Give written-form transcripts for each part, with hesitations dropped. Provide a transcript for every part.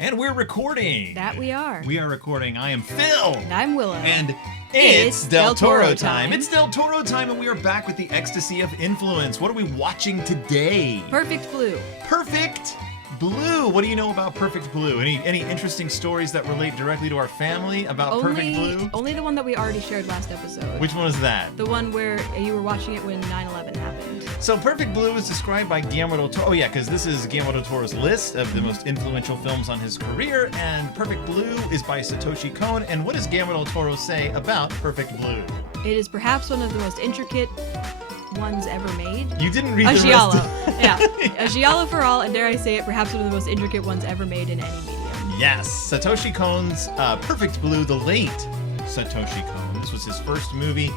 And we're recording. That we are. We are recording. I am Phil. And I'm Willow. And it's Del Toro time. time. It's Del Toro time, and we are back with the Ecstasy of Influence. What are we watching today? Perfect Blue. Perfect Blue. What do you know about Perfect Blue? Any interesting stories that relate directly to our family about Perfect Blue? Only the one that we already shared last episode. Which one was that? The one where you were watching it when 9/11 happened. So Perfect Blue is described by Guillermo del Toro. Oh yeah, because this is Guillermo del Toro's list of the most influential films on his career, and Perfect Blue is by Satoshi Kon. And what does Guillermo del Toro say about Perfect Blue? It is perhaps one of the most intricate ones ever made. You didn't read A the giallo. rest of... Yeah. A giallo for all, and dare I say it, perhaps one of the most intricate ones ever made in any medium. Yes, Satoshi Kon's Perfect Blue, the late Satoshi Kon. This was his first movie.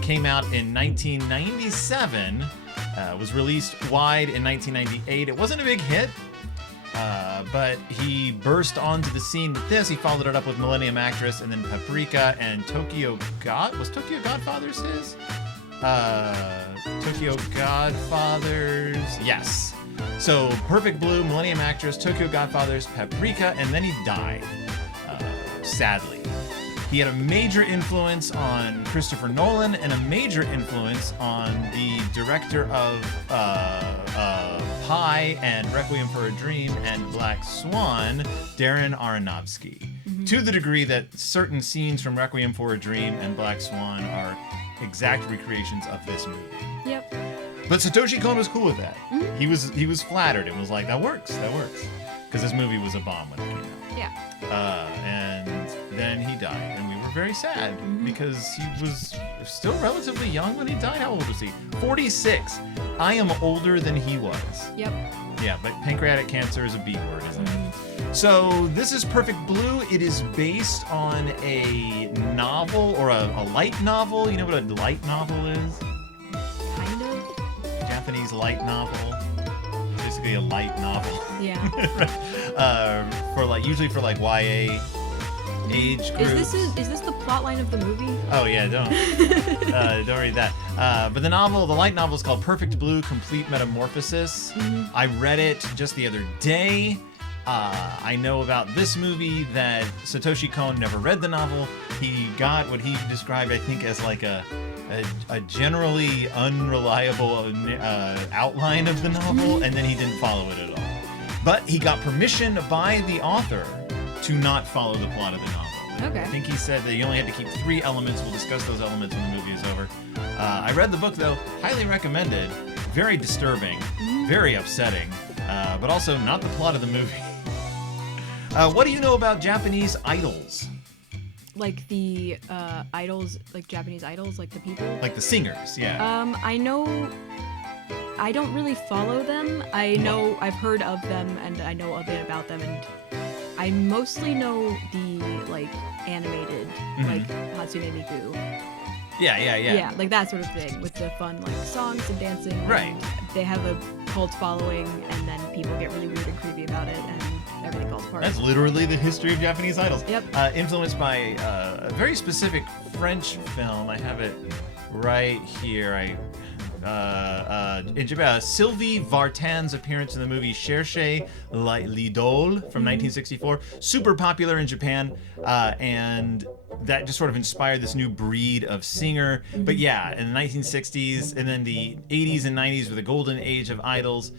Came out in 1997. Was released wide in 1998. It wasn't a big hit, but he burst onto the scene with this. He followed it up with Millennium Actress, and then Paprika and Tokyo God. Was Tokyo Godfathers his? Tokyo Godfathers. Yes. So Perfect Blue, Millennium Actress, Tokyo Godfathers, Paprika, and then he died. Sadly. He had a major influence on Christopher Nolan and a major influence on the director of Pi and Requiem for a Dream and Black Swan, Darren Aronofsky. Mm-hmm. To the degree that certain scenes from Requiem for a Dream and Black Swan are exact recreations of this movie. Yep. But Satoshi Kon was cool with that. Mm-hmm. He was flattered and was like, that works. Because this movie was a bomb when it came out. Yeah. And then he died, and we were very sad because he was still relatively young when he died. How old was he? 46. I am older than he was. Yep. Yeah, but pancreatic cancer is a B word, isn't it? So this is Perfect Blue. It is based on a novel, or a light novel. You know what a light novel is? Kind of. Japanese light novel. Basically a light novel. Yeah. Usually for YA age groups. Is this the plot line of the movie? Oh yeah, don't read that. But the light novel is called Perfect Blue: Complete Metamorphosis. Mm-hmm. I read it just the other day. I know about this movie that Satoshi Kon never read the novel. He got what he described, I think, as like a generally unreliable outline of the novel, and then he didn't follow it at all. But he got permission by the author to not follow the plot of the novel. Okay. I think he said that he only had to keep 3 elements. We'll discuss those elements when the movie is over. I read the book, though. Highly recommended. Very disturbing. Very upsetting. But also not the plot of the movie. What do you know about Japanese idols? Like the idols, like Japanese idols, like the people? Like the singers, yeah. I know... I don't really follow them. I know I've heard of them, and I know a bit about them, and I mostly know the, animated, Hatsune Miku. Yeah. Yeah, like that sort of thing, with the fun, songs and dancing. Right. And they have a cult following, and then people get really weird and creepy about it, and everything falls apart. That's literally the history of Japanese idols. Yep. Influenced by a very specific French film. I have it right here. In Japan, Sylvie Vartan's appearance in the movie Cherchez l'Idole from 1964. Super popular in Japan, and that just sort of inspired this new breed of singer. But yeah, in the 1960s, and then the 80s and 90s were the golden age of idols.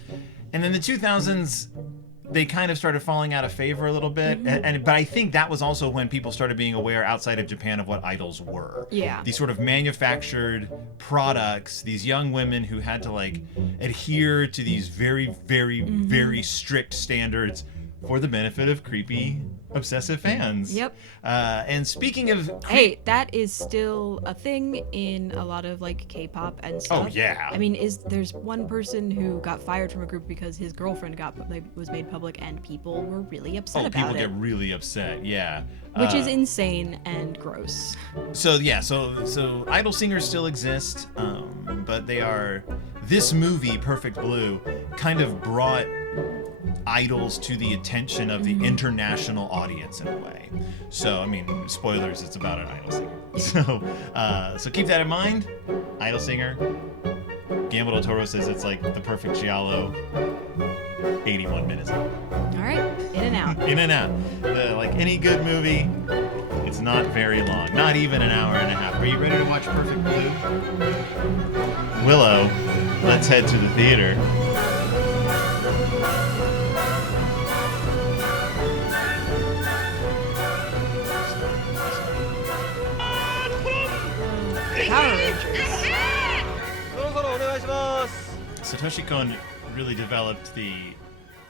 And in the 2000s, they kind of started falling out of favor a little bit, but I think that was also when people started being aware outside of Japan of what idols were. Yeah. These sort of manufactured products, these young women who had to adhere to these very, very, very strict standards for the benefit of creepy, obsessive fans. Yep. And speaking of... Hey, that is still a thing in a lot of, K-pop and stuff. Oh, yeah. I mean, there's one person who got fired from a group because his girlfriend was made public, and people were really upset about it. Oh, people get really upset, yeah. Which is insane and gross. So, yeah, so idol singers still exist, but they are... This movie, Perfect Blue, kind of brought idols to the attention of the international audience in a way. So, I mean, spoilers, it's about an idol singer. So keep that in mind. Idol singer. Guillermo del Toro says it's like the perfect giallo. 81 minutes. All right. In and out. In and out. Like any good movie, it's not very long. Not even an hour and a half. Are you ready to watch Perfect Blue? Willow, let's head to the theater. Power Rangers. Satoshi Kon really developed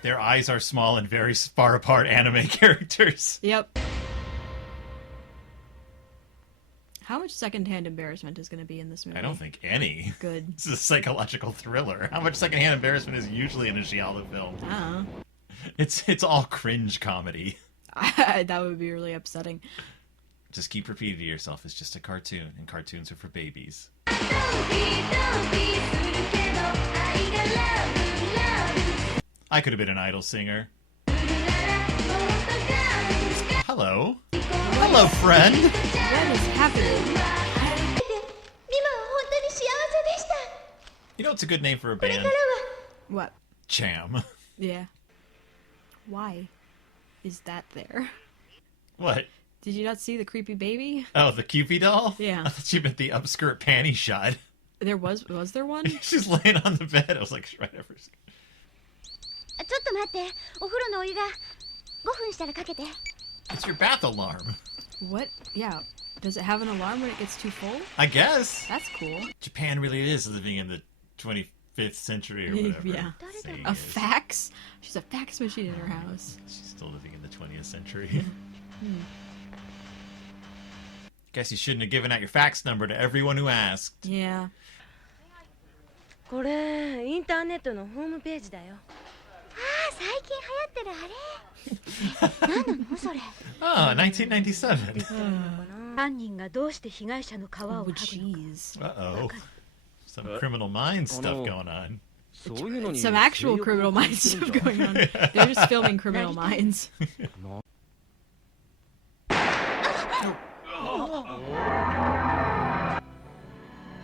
their eyes are small and very far apart anime characters. Yep. How much secondhand embarrassment is going to be in this movie? I don't think any. Good. It's a psychological thriller. How much secondhand embarrassment is usually in a Giallo film? I don't know. It's all cringe comedy. That would be really upsetting. Just keep repeating to yourself, it's just a cartoon, and cartoons are for babies. I could have been an idol singer. Hello. Hello, friend. What is happening? You know what's a good name for a band? What? Cham. Yeah. Why is that there? What? Did you not see the creepy baby? Oh, the Cupid doll? Yeah. I thought you meant the upskirt panty shot. There was there one? She's laying on the bed. I was like, right ever. ちょっと待って、お風呂のお湯が5分したらかけて。 It's your bath alarm. What? Yeah. Does it have an alarm when it gets too full? I guess. That's cool. Japan really is living in the 25th century or whatever. Yeah. saying A is. fax? She's a fax machine in her house. She's still living in the 20th century. Guess you shouldn't have given out your fax number to everyone who asked. Yeah. これインターネットのホームページだよ。ああ、最近流行ってるあれ。何なのそれ。Oh, 1997. 犯人がどうして被害者の皮を Oh, 剥ぐのか。 jeez. Uh-oh. Some criminal mind stuff going on. そういうのに Some actual criminal mind stuff going on. They're just filming Criminal Minds.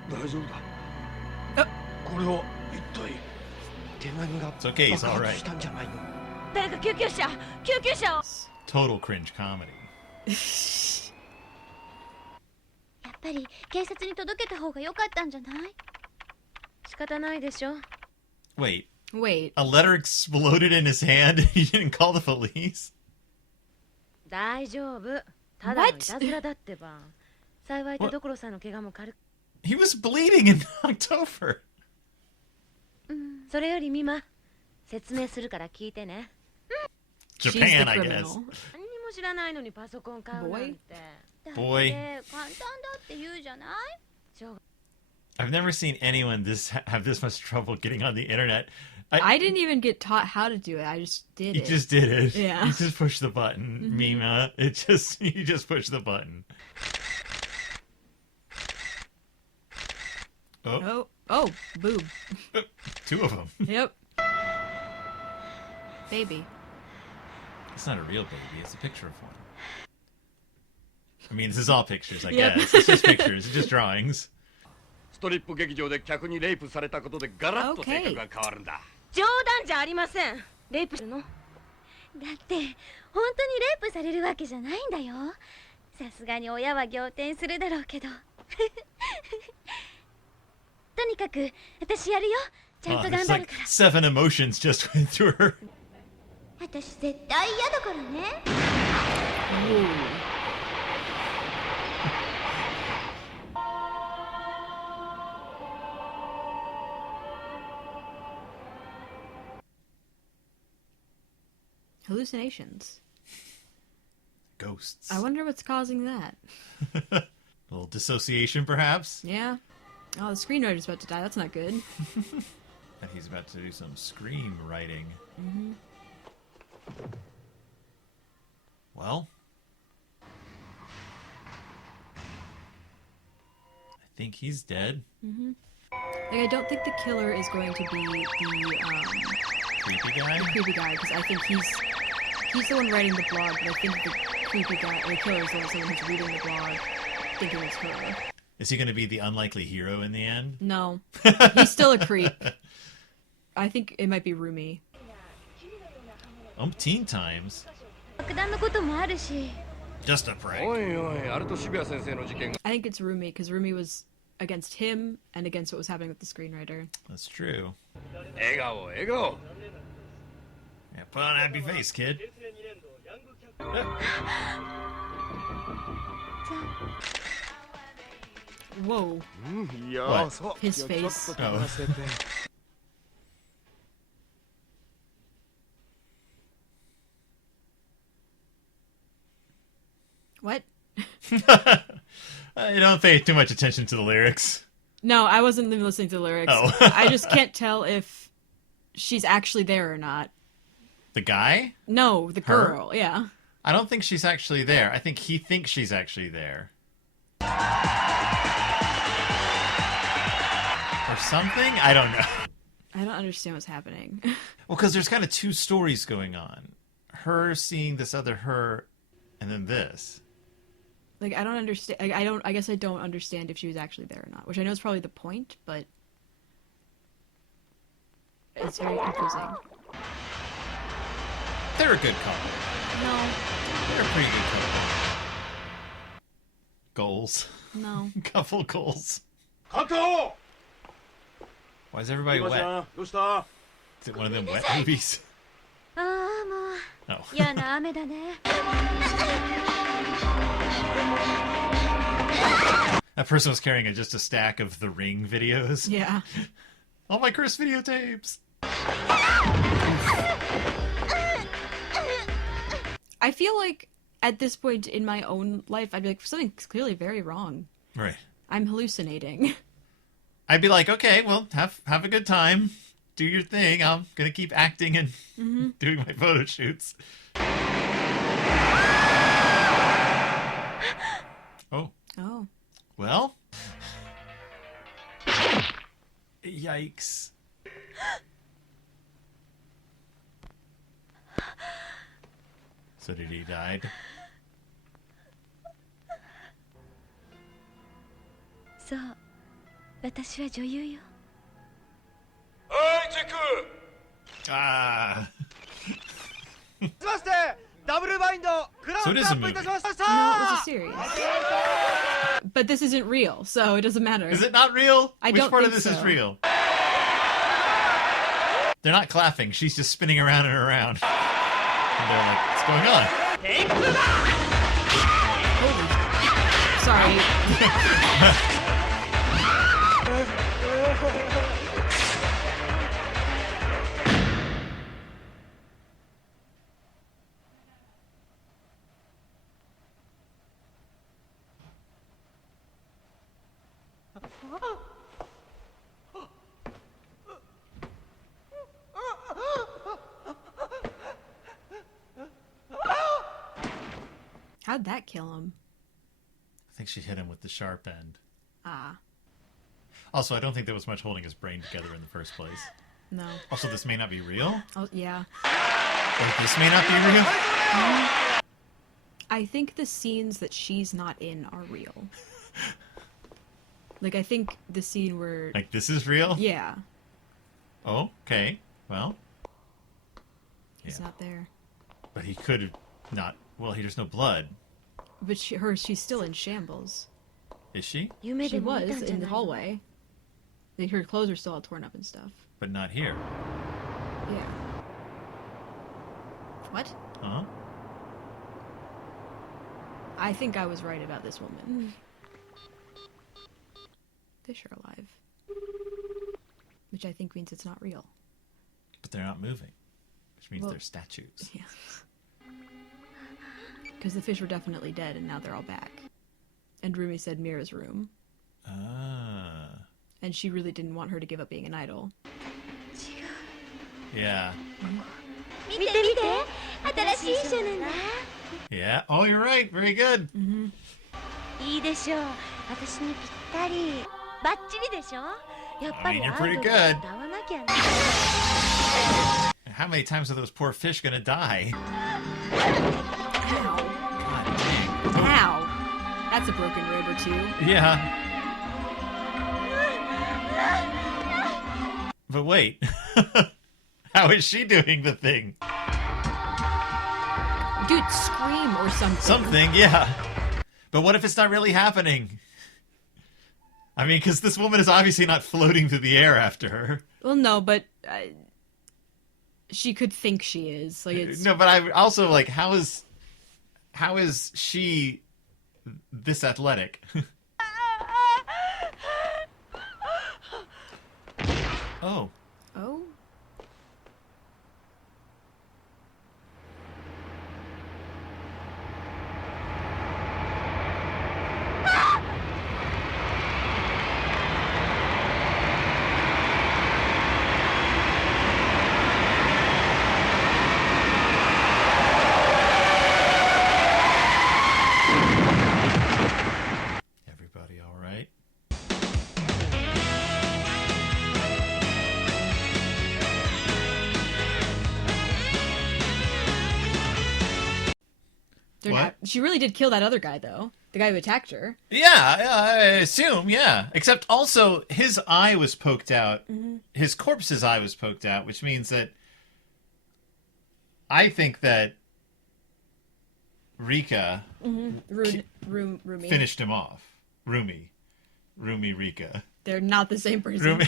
大丈夫だあこれは一体手紙が It's okay, he's 爆 alright. 発したんじゃないの誰か救急車を。 Total cringe comedy. やっぱり警察に届けた方が良かったんじゃない？仕方ないでしょ。 Wait, Wait. a letter exploded in his hand and he didn't call the police? 大丈夫。ただのいたずらだってば。幸い田所さんの怪我も軽く。 He was bleeding in October. それよりミマ、説明するから聞いてね。 She's the Japan, I guess. criminal. 何にも知らないのにパソコン買うなんて。だっ Boy. て簡単だって言うじゃない？ しょうが I've never seen anyone have this much trouble getting on the internet. I didn't even get taught how to do it. I just did You it. just did it. Yeah. You just push the button, Mima. You just push the button. Oh, Oh, boob. two of them. Yep. Baby. It's not a real baby. It's a picture of one. I mean, this is all pictures, I Yep. guess. It's just pictures. It's just drawings. ストリップ劇場で客にレイプされたことでガラッと性格が変わるんだ冗談じゃありません。レイプするの？だって本当にレイプされるわけじゃないんだよ。さすがに親は仰天するだろうけど。とにかく私やるよ。ちゃん Oh, と頑 there's 張る like から。 7 emotions just went through her. 私絶対嫌だからね。 Hallucinations. Ghosts. I wonder what's causing that. A little dissociation, perhaps? Yeah. Oh, the screenwriter's about to die. That's not good. And he's about to do some screenwriting. Well, I think he's dead. Like, I don't think the killer is going to be the Creepy guy? creepy guy, because I think he's the one writing the blog, but I think the creepy guy, the killer is the one who's reading the blog, thinking it's her. Is he going to be the unlikely hero in the end? No. He's still a creep. I think it might be Rumi. Umpteen times. 爆弾のこともあるし Just a prank. おいおい、あれと渋谷先生の事件が I think it's Rumi, because Rumi was against him and against what was happening with the screenwriter. That's true. 笑顔笑顔 Yeah, put on a happy face, kid. じゃあ Whoa, いや What? そう his face. ちょっと聞かせて What? You don't pay too much attention to the lyrics. No, I wasn't even listening to the lyrics. Oh. I just can't tell if she's actually there or not. The guy? No, the Her? girl, yeah. I don't think she's actually there. I think he thinks she's actually there. Or something? I don't know. I don't understand what's happening. Well, because there's kind of two stories going on. Her seeing this other her, and then this. Like, I don't understand. I guess I don't understand if she was actually there or not, which I know is probably the point, but it's very confusing. They're a good couple. No, They're a pretty good couple. Goals. no. Couple goals. 加藤 Why is everybody 今ち wet? ゃんどうした Is it one of them wet movies? ああも Oh. う嫌な雨だね That person was carrying just a stack of The Ring videos. Yeah. All my Chris videotapes. I feel like at this point in my own life, I'd be like, something's clearly very wrong. Right. I'm hallucinating. I'd be like, okay, well, have a good time. Do your thing. I'm gonna keep acting and doing my photo shoots. Oh, Oh. well. Yikes. So did he died? そう私は女優よおいチェック Ah. しましてダブルバインドクラウンアップいたしました No, it was a series. But this isn't real, so it doesn't matter. Is it not real? I Which don't part of think this is so. real? They're not clapping. She's just spinning around and around. And they're like, what's going on? Sorry. How'd that kill him? I think she hit him with the sharp end. Ah, Also, I don't think there was much holding his brain together in the first place. no. Also, this may not be real. Oh, yeah. Like, this may not be real. I think the scenes that she's not in are real. Like, I think the scene where... Like, this is real? Yeah, Oh, okay. Well. he's Yeah. not there. But he could have not. Well, there's no blood. But she's still in shambles. Is she? 夢 She でも見 was たんじゃ in な the いの hallway. Like, her clothes are still all torn up and stuff. But not here. Yeah. What? Huh? I think I was right about this woman. Fish are alive. Which I think means it's not real. But they're not moving. Which means Well- they're statues. Yeah. Because the fish were definitely dead and now they're all back. And Rumi said Mira's room. Ah. And she really didn't want her to give up being an idol. Yeah. 見て見て新しい衣装なんだ Yeah. Oh, you're right. Very good. いいでしょう私にぴったりバッチリでしょやっぱり I mean, ア you're イ pretty ドル good. 歌わなきゃね How many times are those poor fish gonna die? Ow. God dang. Ow. That's a broken rib or two. Yeah. But wait. How is she doing the thing? Dude, scream or something. Something, yeah. But what if it's not really happening? I mean, because this woman is obviously not floating through the air after her. Well, no, but she could think she is. Like, it's... No, but I also, like, how is she this athletic? Oh. Oh? Everybody all right? What? She really did kill that other guy, though. The guy who attacked her. Yeah, I assume, yeah. Except also, his eye was poked out. Mm-hmm. His corpse's eye was poked out, which means that I think that Rika Rumi. finished him off. Rumi, Rika. They're not the same person.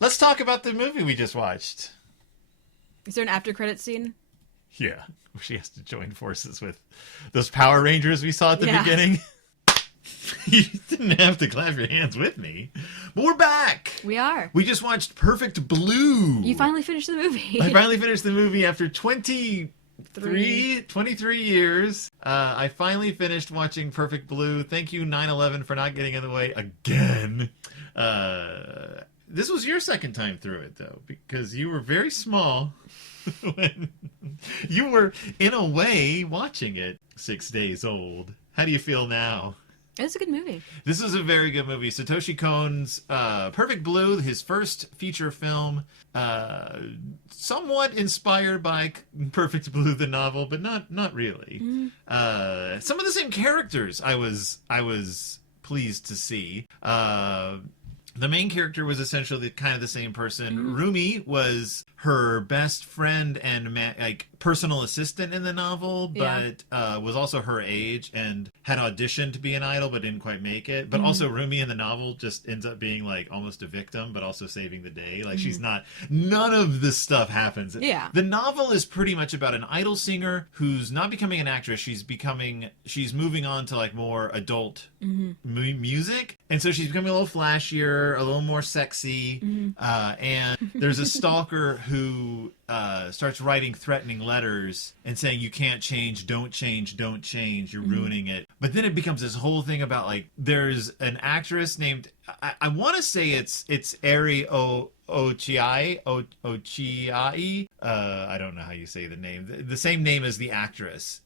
Let's talk about the movie we just watched. Is there an after credit scene? Yeah, she has to join forces with those Power Rangers we saw at the beginning. You didn't have to clap your hands with me. But we're back. We are. We just watched Perfect Blue. You finally finished the movie. I finally finished the movie after 23 years. I finally finished watching Perfect Blue. Thank you, 9/11, for not getting in the way again. This was your second time through it, though, because you were very small when you were, in a way, watching it 6 days old. How do you feel now? It's a good movie. This is a very good movie. Satoshi Kon's Perfect Blue, his first feature film, somewhat inspired by Perfect Blue, the novel, but not really. Mm-hmm. Some of the same characters I was pleased to see. The main character was essentially kind of the same person. Mm-hmm. Rumi was her best friend and personal assistant in the novel, but was also her age and had auditioned to be an idol but didn't quite make it. But also Rumi in the novel just ends up being like almost a victim but also saving the day. Like she's not, none of this stuff happens. Yeah. The novel is pretty much about an idol singer who's not becoming an actress. She's moving on to like more adult music. And so she's becoming a little flashier, a little more sexy. And there's a stalker who starts writing threatening letters and saying, you can't change, don't change, you're ruining it. But then it becomes this whole thing about like, there's an actress named, I want to say it's Eri Ochiai. I don't know how you say the name. The same name as the actress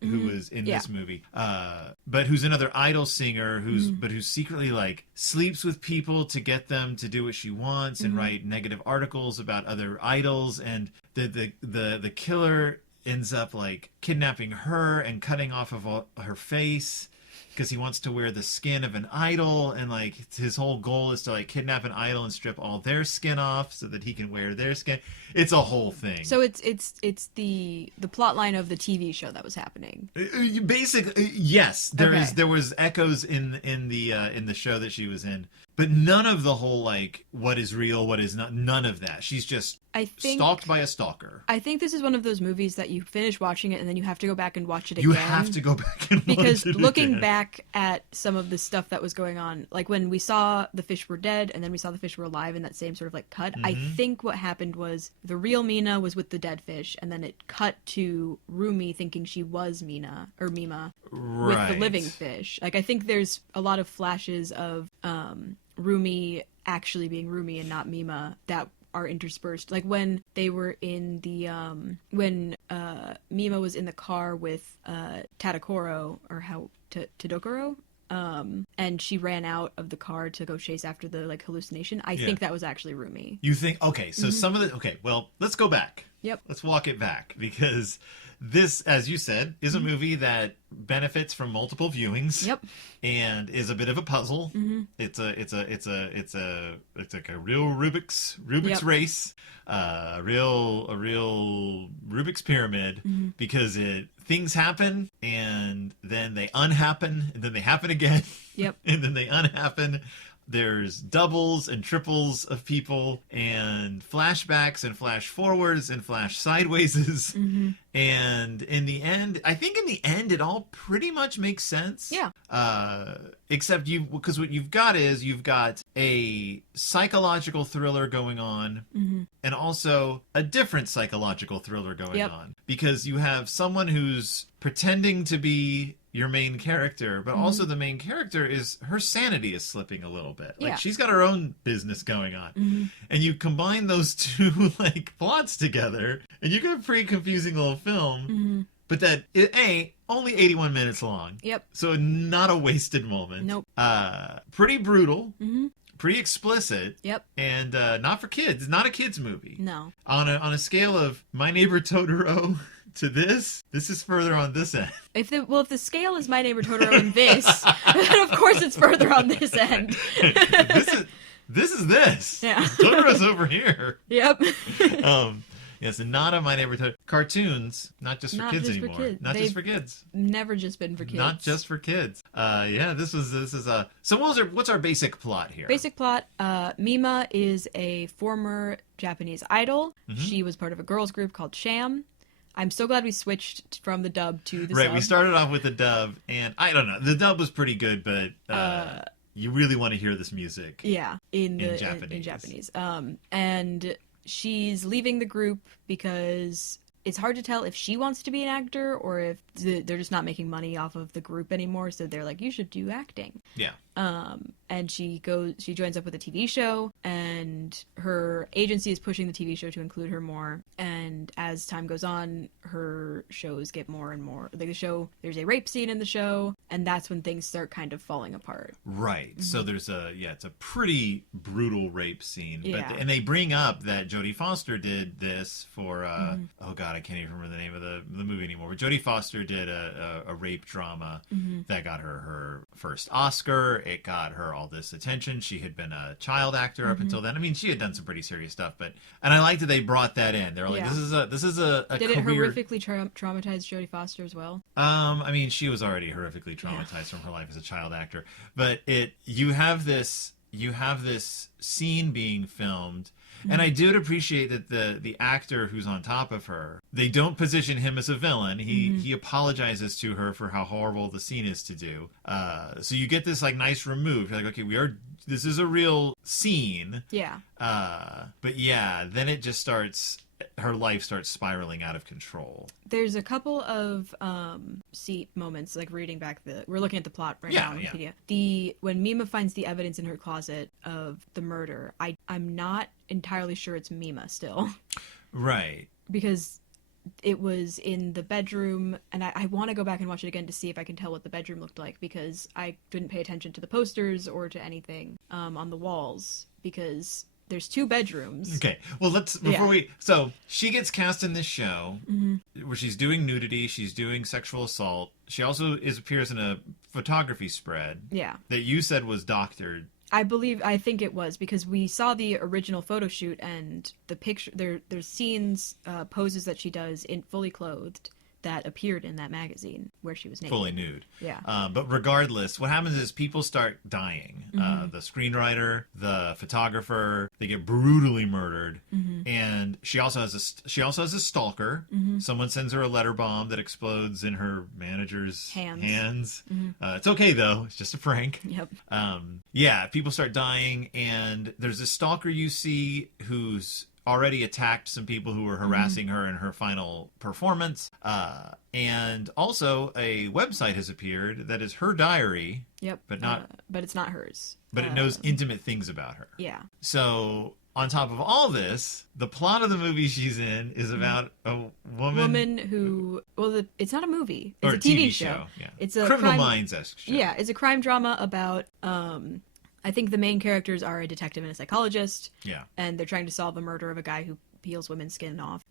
who was in this movie, but who's another idol singer who's secretly like sleeps with people to get them to do what she wants and write negative articles about other idols, and the killer ends up like kidnapping her and cutting off of her face because he wants to wear the skin of an idol, and like his whole goal is to like kidnap an idol and strip all their skin off so that he can wear their skin. It's a whole thing. So it's the plot line of the TV show that was happening. Basically, yes. There was echoes in the show that she was in, but none of the whole like what is real, what is not. None of that. She's just stalked by a stalker. I think this is one of those movies that you finish watching it and then you have to go back and watch it again. You have to go back and watch it because looking again. back at some of the stuff that was going on, like when we saw the fish were dead and then we saw the fish were alive in that same sort of like cut, I think what happened was the real Mina was with the dead fish, and then it cut to Rumi thinking she was Mima with the living fish. Like I think there's a lot of flashes of Rumi actually being Rumi and not Mima that are interspersed. Like when they were in the when Mima was in the car with Tadokoro Tadokoro, and she ran out of the car to go chase after the like hallucination. I think that was actually Rumi. You think? Okay, so some of the... Okay, well, let's go back. Yep. Let's walk it back, because this, as you said, is a movie that benefits from multiple viewings. Yep. And is a bit of a puzzle. It's like a real Rubik's Yep. race, a real Rubik's pyramid, because things happen and then they unhappen and then they happen again. Yep. And then they unhappen. There's doubles and triples of people and flashbacks and flash forwards and flash sidewayses. And in the end, I think it all pretty much makes sense. Yeah. Except because what you've got is you've got a psychological thriller going on, and also a different psychological thriller going on, because you have someone who's pretending to be your main character, but also the main character her sanity is slipping a little bit. Like, she's got her own business going on. And you combine those two like plots together and you get a pretty confusing little film. But that only 81 minutes long. Yep. So not a wasted moment. Nope. Pretty brutal. Pretty explicit. Yep. And not for kids. Not a kids movie. No. On a scale of My Neighbor Totoro to this is further on this end. If the scale is My Neighbor Totoro and this, then of course it's further on this end. This is this. Yeah. Totoro's over here. Yep. Yes, and not on My Neighbor Totoro. Cartoons, not just for kids anymore. Not just for kids. Never just been for kids. Not just for kids. This is a. So what's our basic plot here? Basic plot. Mima is a former Japanese idol. She was part of a girls group called Sham. I'm so glad we switched from the dub to the sub. Right, we started off with the dub, and I don't know, the dub was pretty good, but you really want to hear this music. Yeah, in Japanese. In Japanese. And she's leaving the group because it's hard to tell if she wants to be an actor or if they're just not making money off of the group anymore. So they're like, you should do acting. Yeah. And she joins up with a TV show, and her agency is pushing the TV show to include her more. And as time goes on, her shows get more and more. Like there's a rape scene in the show, and that's when things start kind of falling apart. Right. So there's it's a pretty brutal rape scene. Yeah. And they bring up that Jodie Foster did this for, oh God, I can't even remember the name of the movie anymore. But Jodie Foster did a rape drama that got her first Oscar. It got her all this attention. She had been a child actor up until then. I mean, she had done some pretty serious stuff, and I like that they brought that in. They're like, this is a Did it career... horrifically traumatize Jodie Foster as well? I mean, she was already horrifically traumatized from her life as a child actor, but you have this scene being filmed. And I do appreciate that the actor who's on top of her, they don't position him as a villain. He apologizes to her for how horrible the scene is to do. So you get this like nice remove. You're like, okay, this is a real scene. Yeah. But yeah, then it just her life starts spiraling out of control. There's a couple of moments, like reading back we're looking at the plot right now on Wikipedia. When Mima finds the evidence in her closet of the murder, I'm not entirely sure it's Mima still. Right. Because it was in the bedroom, and I want to go back and watch it again to see if I can tell what the bedroom looked like, because I didn't pay attention to the posters or to anything on the walls, because there's two bedrooms. Okay. Well, so she gets cast in this show where she's doing nudity, she's doing sexual assault. She also appears in a photography spread. Yeah. That you said was doctored. I think it was, because we saw the original photo shoot, and the picture, there's scenes, poses that she does in fully clothed that appeared in that magazine where she was naked. Fully nude. Yeah. But regardless, what happens is people start dying. The screenwriter, the photographer, they get brutally murdered. And she also has a stalker. Someone sends her a letter bomb that explodes in her manager's hands. It's okay though. It's just a prank. Yep. People start dying, and there's a stalker you see who's already attacked some people who were harassing her in her final performance. And also a website has appeared that is her diary. Yep. But it's not hers. But it knows intimate things about her. Yeah. So on top of all this, the plot of the movie she's in is about a woman who, it's not a movie. It's or a TV show. Yeah. It's a Criminal Minds-esque show. Yeah, it's a crime drama about, I think the main characters are a detective and a psychologist. Yeah. And they're trying to solve a murder of a guy who peels women's skin off.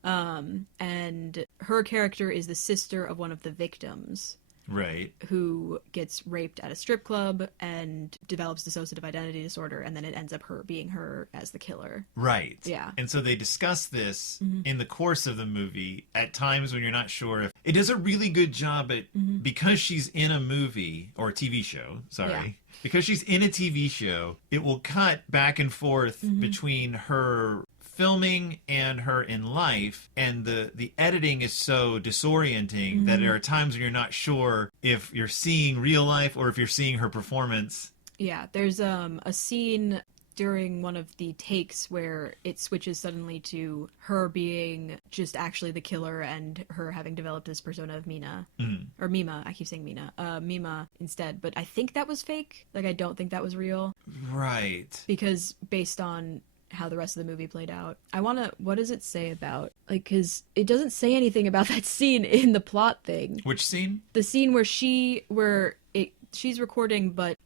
And her character is the sister of one of the victims. Right. Who gets raped at a strip club and develops dissociative identity disorder, and then it ends up her being her as the killer. Right. Yeah. And so they discuss this in the course of the movie at times when you're not sure if... It does a really good job at... Because she's in a movie, or a TV show, sorry. Yeah. Because she's in a TV show, it will cut back and forth between her filming and her in life, and the editing is so disorienting that there are times when you're not sure if you're seeing real life or if you're seeing her performance. Yeah, there's a scene during one of the takes where it switches suddenly to her being just actually the killer and her having developed this persona of Mina. Or Mima, I keep saying Mina. Mima instead, but I think that was fake. Like, I don't think that was real. Right. Because based on how the rest of the movie played out. What does it say about, like, because it doesn't say anything about that scene in the plot thing. Which scene? The scene where she's recording, but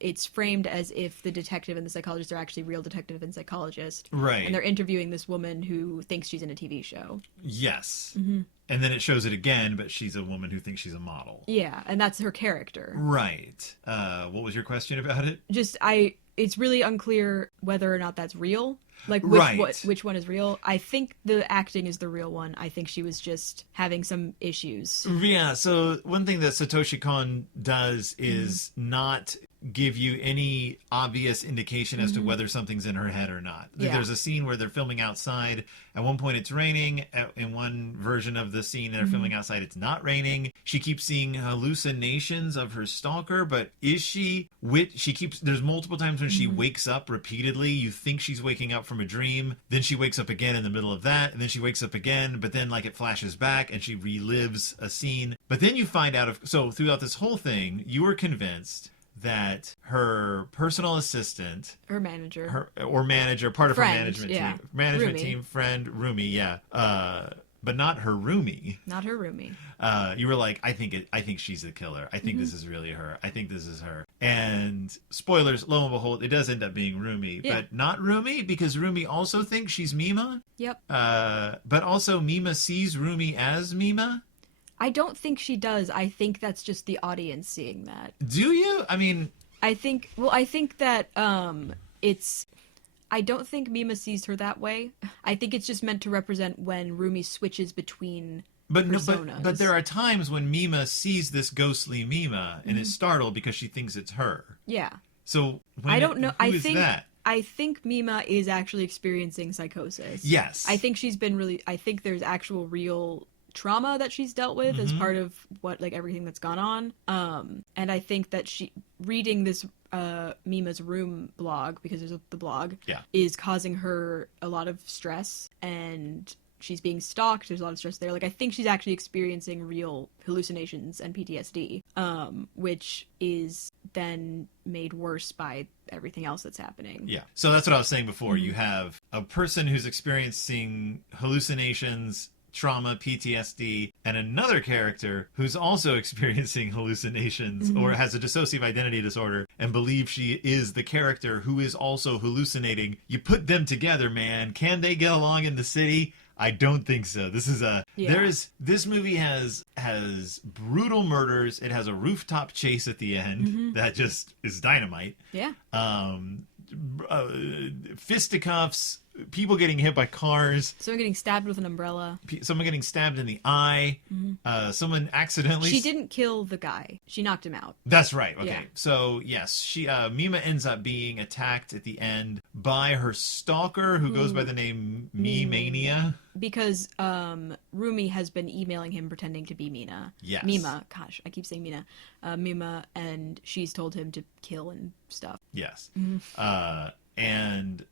it's framed as if the detective and the psychologist are actually real detective and psychologist. Right. And they're interviewing this woman who thinks she's in a TV show. Yes. And then it shows it again, but she's a woman who thinks she's a model. Yeah, and that's her character. Right. What was your question about it? It's really unclear whether or not that's real. Like, which one is real? I think the acting is the real one. I think she was just having some issues. Yeah, so one thing that Satoshi Kon does is not give you any obvious indication as to whether something's in her head or not. Yeah. There's a scene where they're filming outside. At one point it's raining. In one version of the scene they're filming outside, it's not raining. She keeps seeing hallucinations of her stalker, but there's multiple times when she wakes up repeatedly. You think she's waking up from a dream. Then she wakes up again in the middle of that, and then she wakes up again, but then, like, it flashes back and she relives a scene. But then you find out so throughout this whole thing, you were convinced that her personal assistant, her manager, part of friend, her management team, friend, roomie, but not her roomie. Not her roomie. You were like, I think she's the killer. I think this is really her. I think this is her. And spoilers, lo and behold, it does end up being Rumi, but not Rumi, because Rumi also thinks she's Mima. Yep. But also Mima sees Rumi as Mima. I don't think she does. I think that's just the audience seeing that. Do you? I mean... I think that I don't think Mima sees her that way. I think it's just meant to represent when Rumi switches between personas. But there are times when Mima sees this ghostly Mima and is startled because she thinks it's her. Yeah. So I don't know. Who is that? I think Mima is actually experiencing psychosis. Yes. I think I think there's actual real trauma that she's dealt with as part of everything that's gone on. And I think that she reading this Mima's room blog, because there's the blog, is causing her a lot of stress, and she's being stalked. There's a lot of stress there. Like, I think she's actually experiencing real hallucinations and PTSD, which is then made worse by everything else that's happening. Yeah. So that's what I was saying before. You have a person who's experiencing hallucinations, trauma, PTSD, and another character who's also experiencing hallucinations or has a dissociative identity disorder and believes she is the character who is also hallucinating. You put them together, man. Can they get along in the city? I don't think so. This is this movie has brutal murders. It has a rooftop chase at the end that just is dynamite. Yeah. Fisticuffs, people getting hit by cars, someone getting stabbed with an umbrella, someone getting stabbed in the eye, someone accidentally... She didn't kill the guy. She knocked him out. That's right. Okay. Yeah. So, yes, she Mima ends up being attacked at the end by her stalker, who goes by the name Me-Mania. Because Rumi has been emailing him pretending to be Mina. Yes. Mima. Gosh, I keep saying Mina. Mima, and she's told him to kill and stuff. Yes.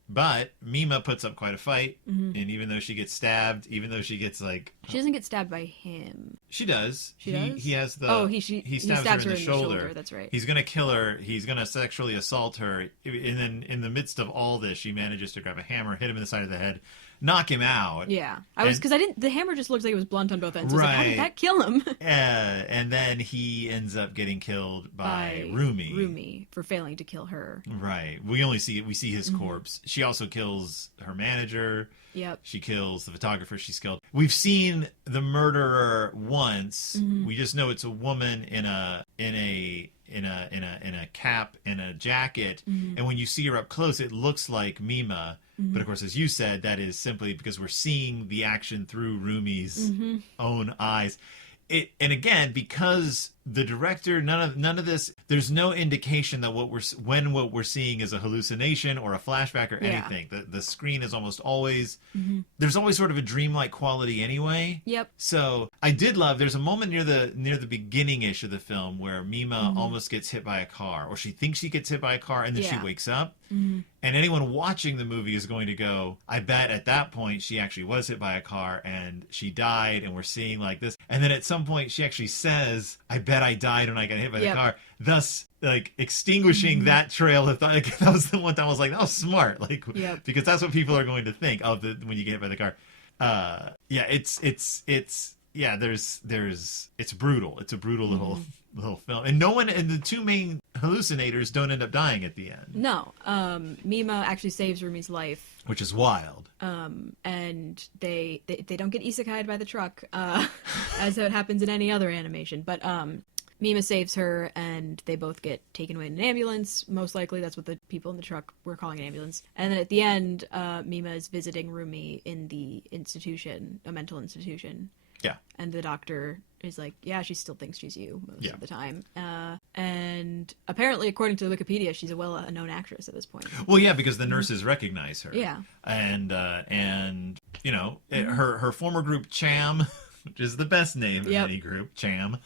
But Mima puts up quite a fight, and even though she gets stabbed, even though she gets she doesn't get stabbed by him. She does. He does? He has the... he stabs her in the shoulder. That's right. He's going to kill her. He's going to sexually assault her. And then in the midst of all this, she manages to grab a hammer, hit him in the side of the head, knock him out. Yeah, because the hammer just looks like it was blunt on both ends. I was like, how did that kill him? And then he ends up getting killed by Rumi. Rumi for failing to kill her. Right. We see his corpse. She also kills her manager. Yep. She kills the photographer she's killed. We've seen the murderer once. We just know it's a woman in a cap and a jacket. And when you see her up close, it looks like Mima. But of course, as you said, that is simply because we're seeing the action through Rumi's own eyes. And again, because the director, none of this, there's no indication that what we're seeing is a hallucination or a flashback or anything. The screen is almost always, there's always sort of a dreamlike quality anyway. Yep. So I did love, there's a moment near the beginning-ish of the film where Mima almost gets hit by a car, or she thinks she gets hit by a car, and then she wakes up. And anyone watching the movie is going to go, I bet at that point she actually was hit by a car and she died, and we're seeing like this. And then at some point she actually says, I bet I died when I got hit by the car, thus like extinguishing that trail of thought. Like, that was the one time I was like, that was smart, like because that's what people are going to think of when you get hit by the car. It's brutal. It's a brutal little film, and the two main hallucinators don't end up dying at the end. No, Mima actually saves Rumi's life, which is wild. And they don't get isekai'd by the truck, as it happens in any other animation. But Mima saves her, and they both get taken away in an ambulance. Most likely, that's what the people in the truck were calling an ambulance. And then at the end, Mima is visiting Rumi in the institution, a mental institution. Yeah. And the doctor is like, yeah, she still thinks she's you most of the time. And apparently, according to the Wikipedia, she's a known actress at this point. Well, yeah, because the nurses recognize her. Yeah. And you know, her former group, Cham, which is the best name of any group, Cham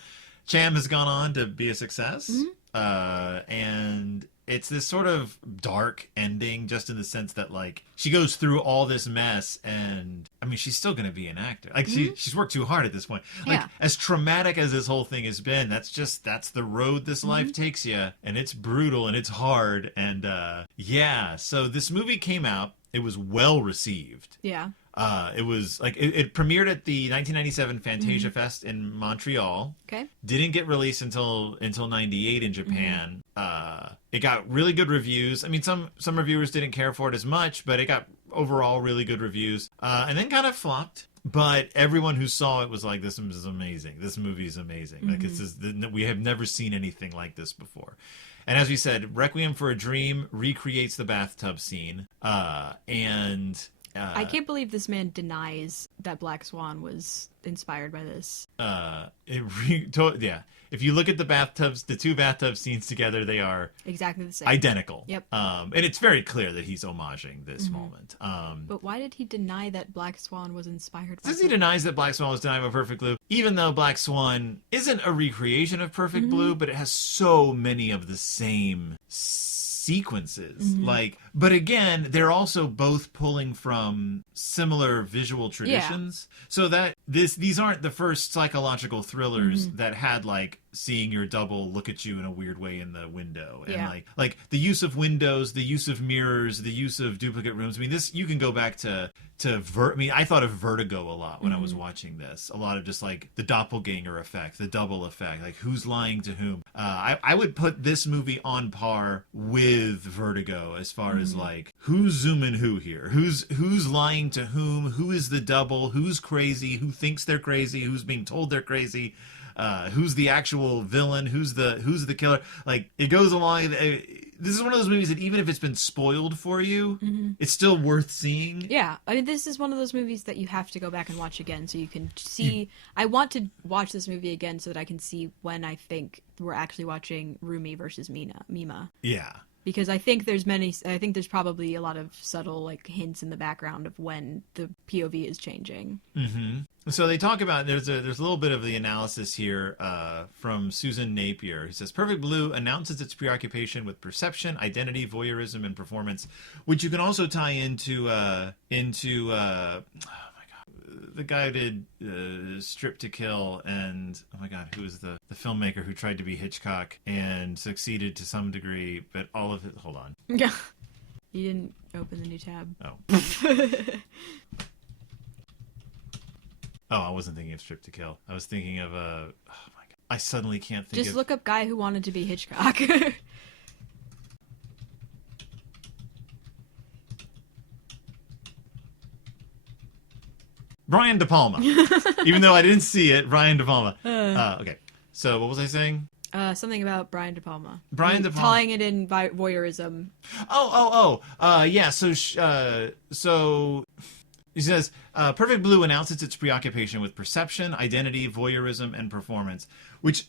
has gone on to be a success. And it's this sort of dark ending, just in the sense that, like, she goes through all this mess, and I mean, she's still going to be an actor. Like, she's worked too hard at this point. Like, as traumatic as this whole thing has been, that's the road this life takes you, and it's brutal and it's hard. And so this movie came out. It was well received. Yeah. It was like it premiered at the 1997 Fantasia Fest in Montreal. Okay. Didn't get released until 98 in Japan. It got really good reviews. I mean, some reviewers didn't care for it as much, but it got overall really good reviews. And then kind of flopped. But everyone who saw it was like, "This is amazing. This movie is amazing. Like, we have never seen anything like this before." And as we said, Requiem for a Dream recreates the bathtub scene, and I can't believe this man denies that Black Swan was inspired by this. If you look at the two bathtub scenes together, they are exactly the same, identical. Yep. And it's very clear that he's homaging this moment. But why did he deny that Black Swan was inspired by Since he denies that Black Swan was denied by Perfect Blue, even though Black Swan isn't a recreation of Perfect Blue, but it has so many of the same sequences. But again, they're also both pulling from similar visual traditions. So that these aren't the first psychological thrillers that had, like, seeing your double look at you in a weird way in the window, and like the use of windows, the use of mirrors, the use of duplicate rooms. I mean, this, you can go back to I thought of Vertigo a lot when I was watching this. A lot of just like the doppelganger effect, the double effect, like who's lying to whom. I would put this movie on par with Vertigo as far as like who's zooming who here, who's lying to whom, who is the double, who's crazy, who thinks they're crazy, who's being told they're crazy. Who's the actual villain? Who's the killer? Like, it goes along. This is one of those movies that even if it's been spoiled for you, it's still worth seeing. Yeah, I mean, this is one of those movies that you have to go back and watch again so you can see. I want to watch this movie again so that I can see when I think we're actually watching Rumi versus Mima. Yeah. Because I think there's probably a lot of subtle, like, hints in the background of when the POV is changing. So they talk about, there's a little bit of the analysis here from Susan Napier. He says, Perfect Blue announces its preoccupation with perception, identity, voyeurism, and performance, which you can also tie into the guy who did Strip to Kill, and oh my god, who was the filmmaker who tried to be Hitchcock and succeeded to some degree, but all of it. Hold on. Yeah. You didn't open the new tab. Oh. Oh, I wasn't thinking of Strip to Kill. I was thinking of oh my god. I suddenly can't think Just of... look up guy who wanted to be Hitchcock. Brian De Palma. Even though I didn't see it, Brian De Palma. Okay. So what was I saying? Something about Brian De Palma. Brian De Palma. Tying it in voyeurism. Yeah. So he says, Perfect Blue announces its preoccupation with perception, identity, voyeurism, and performance, which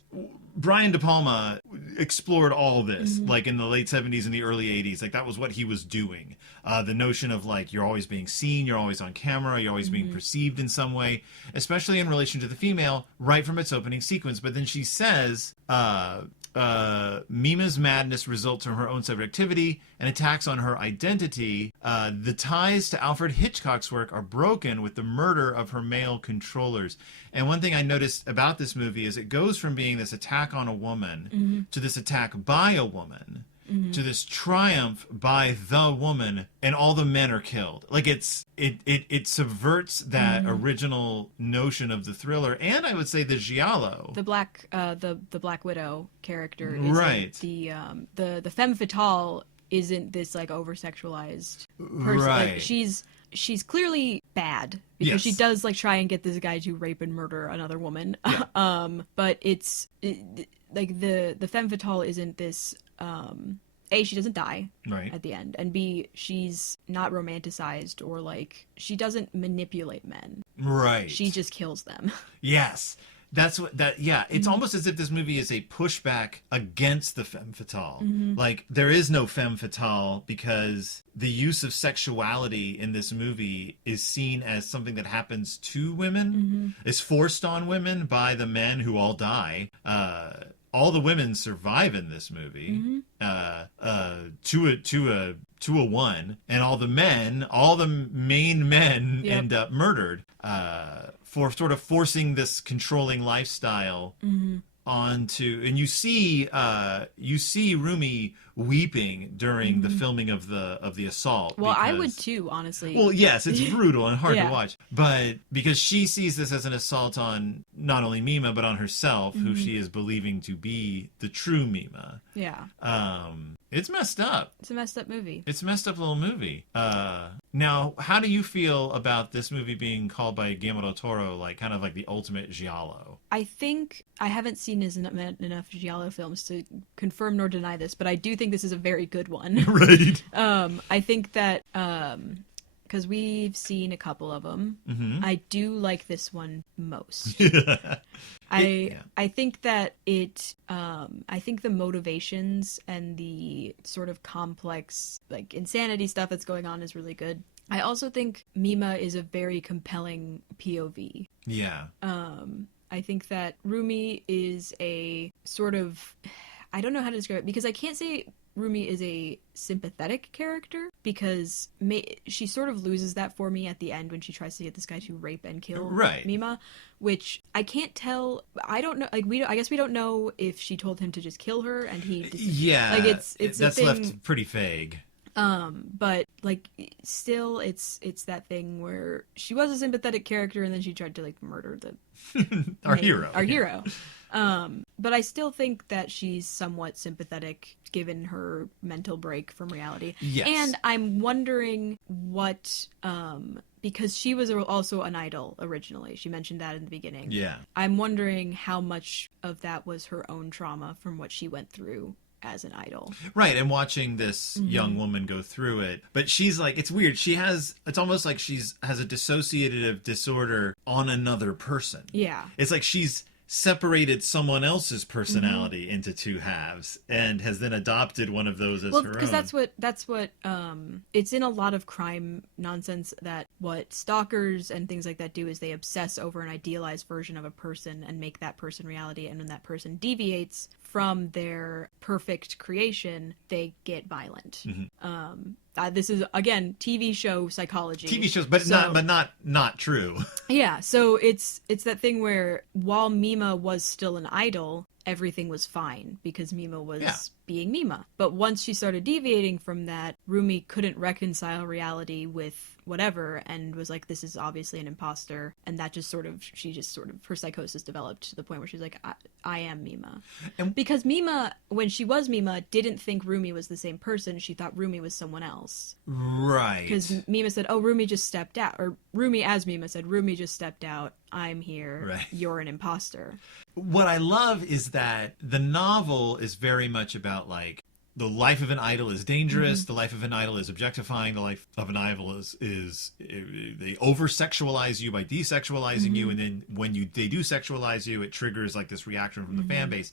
Brian De Palma explored all this, like in the late 70s and the early 80s. Like that was what he was doing. The notion of like, you're always being seen, you're always on camera, you're always being perceived in some way, especially in relation to the female, right from its opening sequence. But then she says, Mima's madness results from her own subjectivity and attacks on her identity. The ties to Alfred Hitchcock's work are broken with the murder of her male controllers. And one thing I noticed about this movie is it goes from being this attack on a woman to this attack by a woman to this triumph by the woman, and all the men are killed. Like it subverts that original notion of the thriller, and I would say the giallo. The Black Widow character, right? The femme fatale isn't this like over sexualized person. Right. Like, she's clearly bad because she does like try and get this guy to rape and murder another woman. Yeah. But like the femme fatale isn't this. A, she doesn't die at the end, and B, she's not romanticized or like she doesn't manipulate men. Right. She just kills them. Yes. That's what that, yeah. It's almost as if this movie is a pushback against the femme fatale. Like, there is no femme fatale because the use of sexuality in this movie is seen as something that happens to women, is forced on women by the men who all die. All the women survive in this movie, to a one, and all the main men end up murdered, for sort of forcing this controlling lifestyle onto, and you see Rumi weeping during the filming of the assault. Well, I would too, honestly. Well, yes, it's brutal and hard to watch, but because she sees this as an assault on not only Mima but on herself, who she is believing to be the true Mima. Yeah. It's messed up. It's a messed up movie. It's a messed up little movie. Now, how do you feel about this movie being called by Guillermo del Toro like kind of like the ultimate giallo? I think I haven't seen enough giallo films to confirm nor deny this, but I do think this is a very good one. Right. I think that because we've seen a couple of them, I do like this one most. I think that I think the motivations and the sort of complex like insanity stuff that's going on is really good. I also think Mima is a very compelling POV. Yeah. I think that Rumi is a sort of, I don't know how to describe it, because I can't say Rumi is a sympathetic character, because she sort of loses that for me at the end when she tries to get this guy to rape and kill Mima, which I can't tell. I don't know. Like I guess we don't know if she told him to just kill her and he. Like it's that's a thing, left pretty vague. But like still, it's that thing where she was a sympathetic character and then she tried to like murder our hero. But I still think that she's somewhat sympathetic given her mental break from reality. Yes. And I'm wondering what, because she was also an idol originally. She mentioned that in the beginning. Yeah. I'm wondering how much of that was her own trauma from what she went through as an idol. Right, and watching this young woman go through it. But she's like, it's weird. It's almost like has a dissociative disorder on another person. Yeah. It's like she's separated someone else's personality into two halves and has then adopted one of those as her own. Because that's what it's in a lot of crime nonsense, that what stalkers and things like that do is they obsess over an idealized version of a person and make that person reality, and when that person deviates from their perfect creation, they get violent. This is again TV show psychology. TV shows, but not true. Yeah, so it's that thing where while Mima was still an idol, everything was fine because Mima was being Mima. But once she started deviating from that, Rumi couldn't reconcile reality with whatever and was like, this is obviously an imposter. And that just sort of, her psychosis developed to the point where she's like, I am Mima. And because Mima, when she was Mima, didn't think Rumi was the same person. She thought Rumi was someone else. Right. Because Mima said, oh, Rumi just stepped out. Or Rumi as Mima said, Rumi just stepped out. I'm here. Right. You're an imposter. What I love is that the novel is very much about like the life of an idol is dangerous. The life of an idol is objectifying. The life of an idol is they over sexualize you by desexualizing you, and then when they do sexualize you, it triggers like this reaction from the fan base.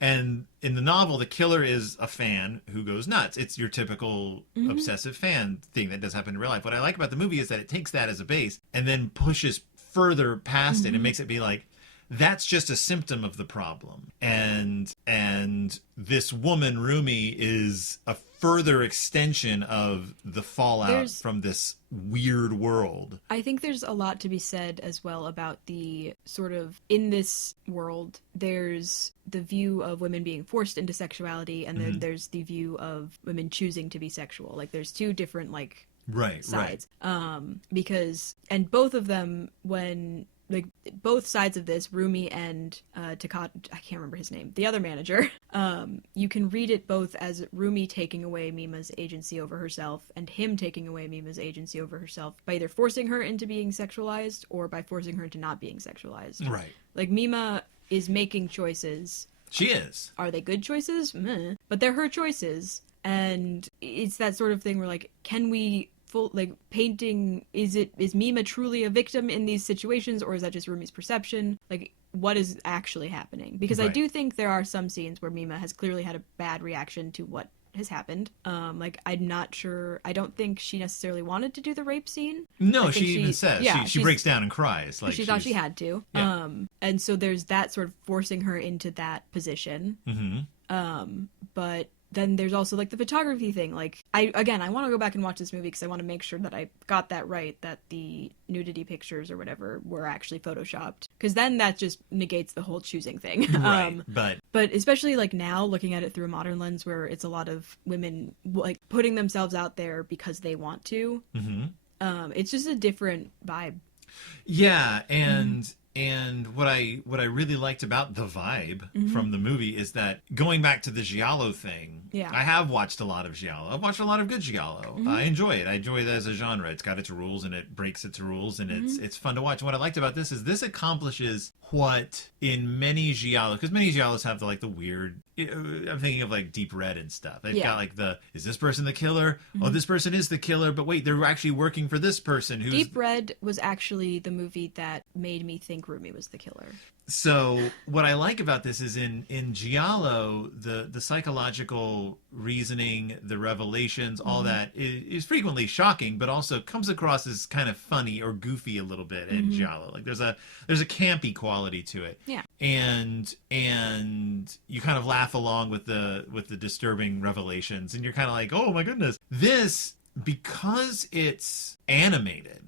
And in the novel, the killer is a fan who goes nuts. It's your typical obsessive fan thing that does happen in real life. What I like about the movie is that it takes that as a base and then pushes further past it and makes it be like, that's just a symptom of the problem. And this woman, Rumi, is a further extension of the fallout from this weird world. I think there's a lot to be said as well about the sort of, in this world, there's the view of women being forced into sexuality, and then there's the view of women choosing to be sexual. Like, there's two different, like, sides. Because, and both of them, when... like both sides of this, Rumi and Takata, I can't remember his name, the other manager, you can read it both as Rumi taking away Mima's agency over herself and him taking away Mima's agency over herself by either forcing her into being sexualized or by forcing her into not being sexualized. Right. Like, Mima is making choices. She is. Are they good choices? Meh. But they're her choices. And it's that sort of thing where, like, can we... painting, is Mima truly a victim in these situations, or is that just Rumi's perception? Like, what is actually happening? Because I do think there are some scenes where Mima has clearly had a bad reaction to what has happened. Like, I'm not sure, I don't think she necessarily wanted to do the rape scene. No, she even says, she breaks down and cries. Like, she thought she had to. Yeah. And so there's that sort of forcing her into that position. But then there's also, like, the photography thing. Like, I want to go back and watch this movie because I want to make sure that I got that right, that the nudity pictures or whatever were actually photoshopped. Because then that just negates the whole choosing thing. Right, but especially, like, now, looking at it through a modern lens where it's a lot of women, like, putting themselves out there because they want to. It's just a different vibe. Yeah, and what I really liked about the vibe from the movie is that, going back to the giallo thing, I have watched a lot of giallo. I've watched a lot of good giallo. I enjoy it. I enjoy it as a genre. It's got its rules and it breaks its rules, and it's fun to watch. And what I liked about this is this accomplishes what in many giallo, because many giallos have the weird, I'm thinking of like Deep Red and stuff. They've got like is this person the killer? Oh, this person is the killer, but wait, they're actually working for this person who's... Deep Red was actually the movie that made me think Rumi was the killer. So what I like about this is in giallo, the psychological reasoning, the revelations, all that is frequently shocking, but also comes across as kind of funny or goofy a little bit in giallo. Like there's a campy quality to it. Yeah. And you kind of laugh along with the disturbing revelations, and you're kind of like, oh my goodness. This, because it's animated,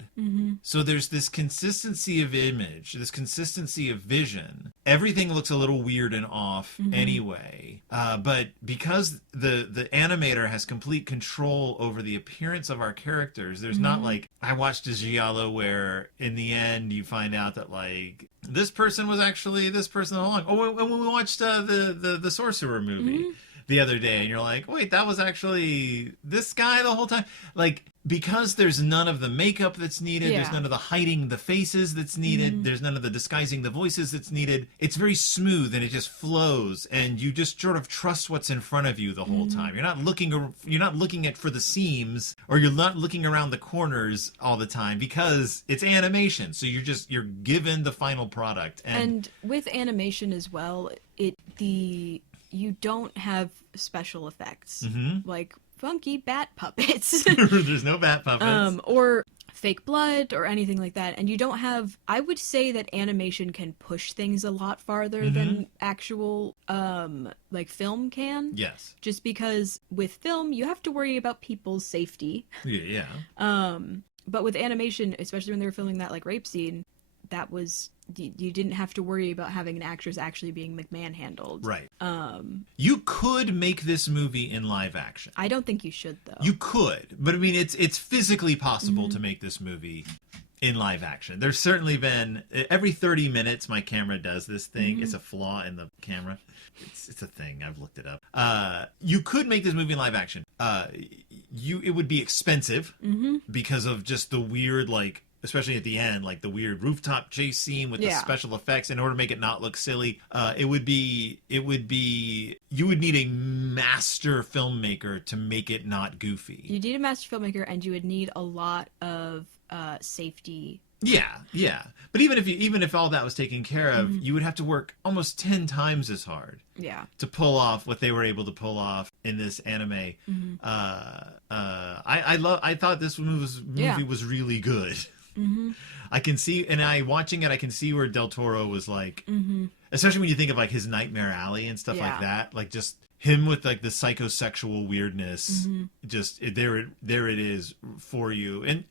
so there's this consistency of image, this consistency of vision. Everything looks a little weird and off anyway, but because the animator has complete control over the appearance of our characters, there's not like, I watched a giallo where in the end you find out that like this person was actually this person all along. Oh, when we watched the Sorcerer movie the other day, and you're like, wait, that was actually this guy the whole time. Like, because there's none of the makeup that's needed, there's none of the hiding the faces that's needed, there's none of the disguising the voices that's needed. It's very smooth and it just flows, and you just sort of trust what's in front of you the whole time. You're not looking at for the seams, or you're not looking around the corners all the time, because it's animation. So you're given the final product. And with animation as well, you don't have special effects like funky bat puppets. There's no bat puppets. Or fake blood or anything like that. And you don't have, I would say that animation can push things a lot farther than actual like film can. Yes. Just because with film you have to worry about people's safety. Yeah. But with animation, especially when they were filming that like rape scene, that was you didn't have to worry about having an actress actually being McMahon-handled. Right. You could make this movie in live action. I don't think you should, though. You could, but I mean, it's physically possible to make this movie in live action. There's certainly been, every 30 minutes my camera does this thing. It's a flaw in the camera. It's a thing. I've looked it up. You could make this movie in live action. It would be expensive because of just the weird, like, especially at the end, like the weird rooftop chase scene with the special effects. In order to make it not look silly, you would need a master filmmaker to make it not goofy. You need a master filmmaker, and you would need a lot of safety. Yeah. But even if all that was taken care of, you would have to work almost 10 times as hard. Yeah. To pull off what they were able to pull off in this anime. I thought this movie was really good. I can see, watching it, I can see where Del Toro was like, especially when you think of like his Nightmare Alley and stuff like that, like just him with like the psychosexual weirdness, just there it is for you. And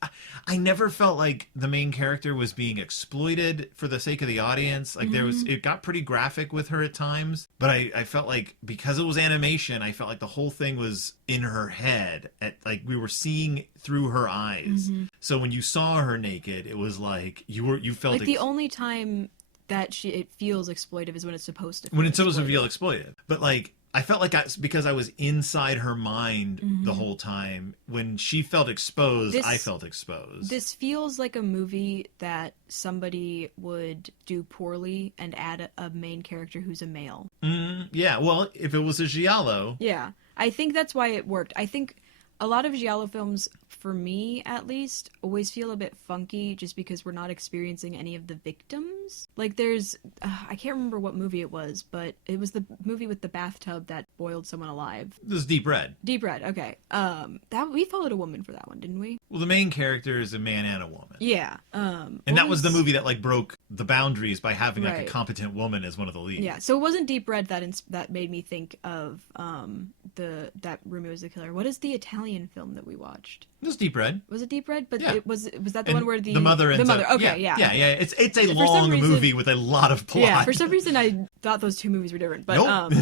I never felt like the main character was being exploited for the sake of the audience. Like it got pretty graphic with her at times, but I felt like because it was animation, I felt like the whole thing was in her head, like we were seeing through her eyes. So when you saw her naked, it was like you felt like the only time that it feels exploitive is when it's supposed to. When it's supposed to feel exploitive, but like. I felt like because I was inside her mind the whole time. When she felt exposed, I felt exposed. This feels like a movie that somebody would do poorly and add a main character who's a male. Yeah, well, if it was a giallo. Yeah, I think that's why it worked. I think a lot of giallo films, for me at least, always feel a bit funky just because we're not experiencing any of the victims. Like there's, I can't remember what movie it was, but it was the movie with the bathtub that boiled someone alive. This is Deep Red. Deep Red, okay. That we followed a woman for that one, didn't we? Well, the main character is a man and a woman. Yeah. And that was the movie that like broke the boundaries by having like a competent woman as one of the leads. Yeah, so it wasn't Deep Red that made me think of that Rumi was the killer. What is the Italian film that we watched? It was Deep Red. Was it Deep Red? But was that the one where the mother ends up, okay, yeah. It's a long movie with a lot of plot. Yeah, for some reason I thought those two movies were different, but nope.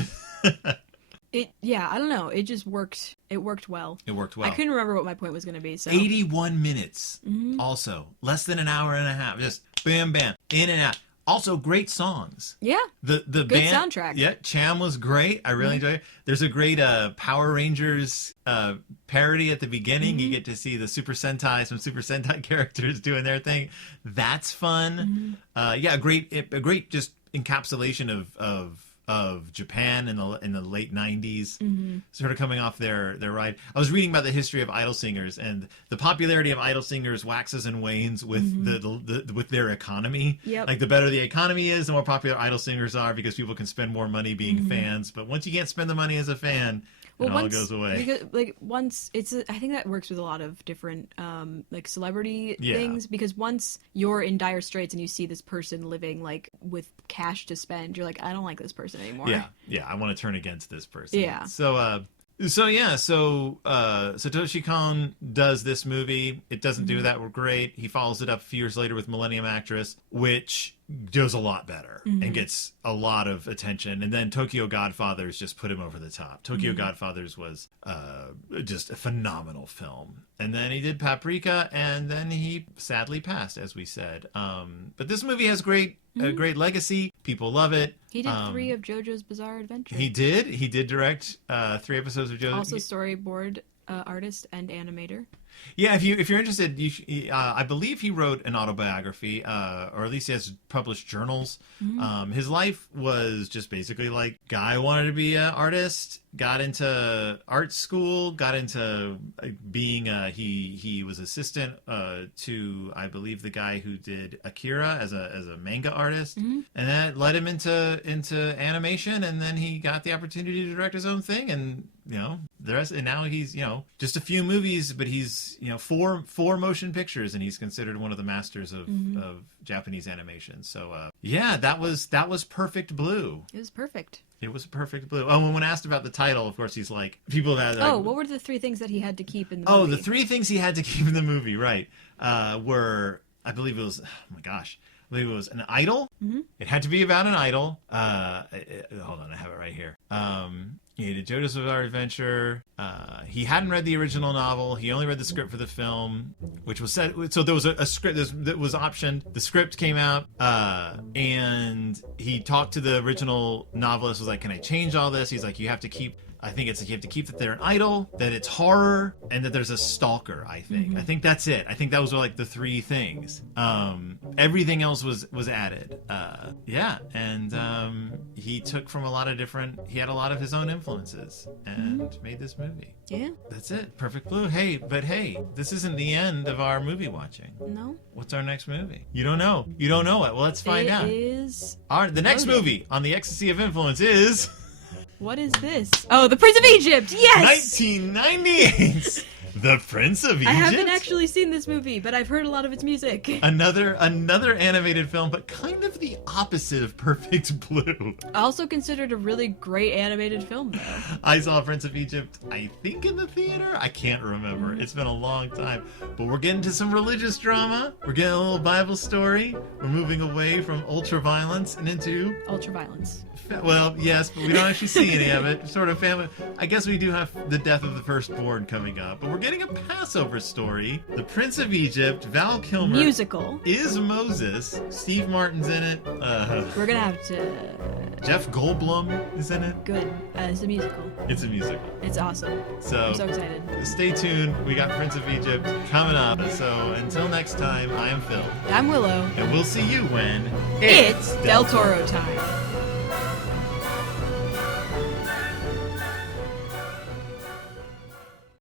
I don't know. It just worked. It worked well. It worked well. I couldn't remember what my point was going to be. So 81 minutes. Also, less than an hour and a half. Just bam, bam, in and out. Also, great songs. Yeah. The good band, soundtrack. Yeah, Cham was great. I really enjoyed it. There's a great Power Rangers parody at the beginning. You get to see some Super Sentai characters doing their thing. That's fun. Yeah, a great just encapsulation of Japan in the late 90s, sort of coming off their ride. I was reading about the history of idol singers, and the popularity of idol singers waxes and wanes with with their economy. Yep. Like the better the economy is, the more popular idol singers are because people can spend more money being fans. But once you can't spend the money as a fan, it all goes away. Because I think that works with a lot of different like celebrity things, because once you're in dire straits and you see this person living like with cash to spend, you're like, I don't like this person anymore. Yeah, I want to turn against this person. Yeah. So Satoshi Kon does this movie. It doesn't do that great. He follows it up a few years later with Millennium Actress, which does a lot better and gets a lot of attention. And then Tokyo Godfathers just put him over the top. Tokyo Godfathers was just a phenomenal film. And then he did Paprika, and then he sadly passed, as we said. But this movie has a great legacy. People love it. He did 3 of JoJo's Bizarre Adventure. He did direct 3 episodes of JoJo's. Also storyboard artist and animator. Yeah, if you're interested, I believe he wrote an autobiography, or at least he has published journals. His life was just basically like, guy wanted to be an artist, got into art school, got into being he was assistant to, I believe, the guy who did Akira as a manga artist, and that led him into animation, and then he got the opportunity to direct his own thing, and the rest, and now he's just a few movies, but he's 4 motion pictures, and he's considered one of the masters of Japanese animation. So that was Perfect Blue. It was perfect. It was Perfect Blue. Oh, and when asked about the title, of course, he's like, people have had. What were the 3 things that he had to keep in the movie? Oh, the 3 things he had to keep in the movie, right? Were, I believe it was, oh my gosh, believe it was an idol. Mm-hmm. It had to be about an idol. Hold on, I have it right here. He did JoJo's Bizarre Adventure. He hadn't read the original novel. He only read the script for the film, which was set. So there was a script that was optioned. The script came out, and he talked to the original novelist. Was like, "Can I change all this?" He's like, "You have to keep." I think it's you have to keep that they're an idol, that it's horror, and that there's a stalker. I think. I think that's it. I think those were like the three things. Everything else was added. Yeah, and he took from a lot of different. He had a lot of his own influences and made this movie. Yeah. That's it. Perfect Blue. Hey, this isn't the end of our movie watching. No. What's our next movie? You don't know. You don't know it. Well, let's find out. It is. The next movie on the Ecstasy of Influence is. What is this? Oh, The Prince of Egypt! Yes! 1998's The Prince of Egypt. I haven't actually seen this movie, but I've heard a lot of its music. Another animated film, but kind of the opposite of Perfect Blue. Also considered a really great animated film, though. I saw Prince of Egypt, I think in the theater? I can't remember. It's been a long time. But we're getting to some religious drama. We're getting a little Bible story. We're moving away from ultra-violence and into... Ultra-violence. Well, yes, but we don't actually see any of it. Sort of family. I guess we do have the death of the firstborn coming up, but we're getting a Passover story. The Prince of Egypt, Val Kilmer. Musical. Is Moses. Steve Martin's in it. We're gonna have to... Jeff Goldblum is in it. Good. It's a musical. It's a musical. It's awesome. So, I'm so excited. Stay tuned. We got Prince of Egypt coming up. So until next time, I am Phil. I'm Willow. And we'll see you when It's Del Toro time.